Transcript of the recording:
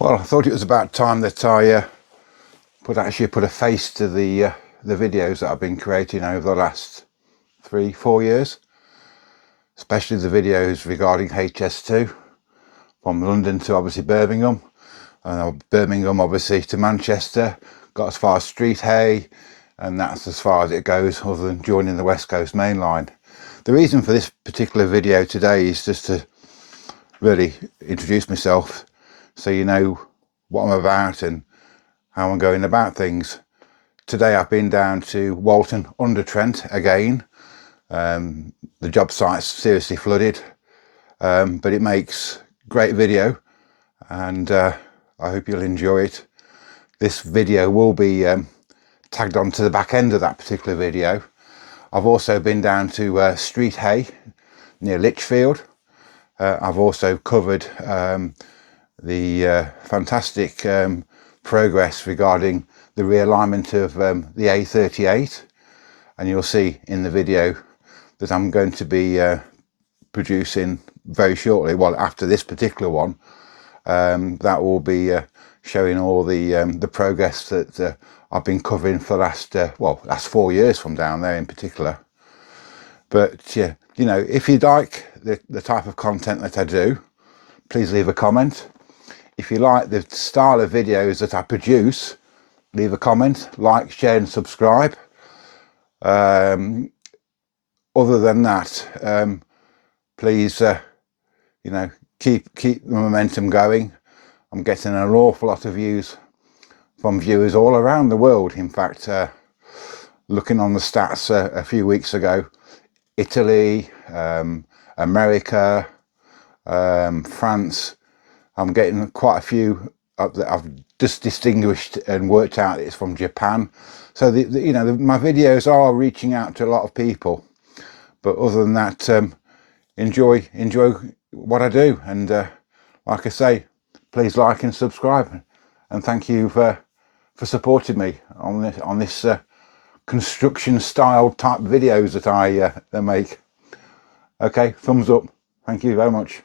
Well, I thought it was about time that I put a face to the videos that I've been creating over the last 3-4 years, especially the videos regarding HS2 from London to obviously Birmingham, and Birmingham obviously to Manchester, got as far as streethay, and that's as far as it goes other than joining the West Coast Main Line. The reason for this particular video today is just to really introduce myself so you know what I'm about and how I'm going about things. Today I've been down to Walton-on-Trent again. The job site's seriously flooded, but it makes great video, and I hope you'll enjoy it. This video will be tagged onto the back end of that particular video. I've also been down to streethay near Lichfield. I've also covered the fantastic progress regarding the realignment of the A38, and you'll see in the video that I'm going to be producing very shortly, well after this particular one, that will be showing all the progress that I've been covering for the last 4 years from down there in particular. But yeah, you know, if you like the type of content that I do, please leave a comment. If you like the style of videos that I produce, leave a comment, like, share and subscribe. Other than that, please you know, keep the momentum going. I'm getting an awful lot of views from viewers all around the world. In fact, looking on the stats a few weeks ago, Italy, America, France, I'm getting quite a few that I've just distinguished and worked out it's from Japan. So you know, my videos are reaching out to a lot of people. But other than that, enjoy what I do, and like I say, please like and subscribe, and thank you for supporting me on this construction style type videos that I make. Okay, thumbs up. Thank you very much.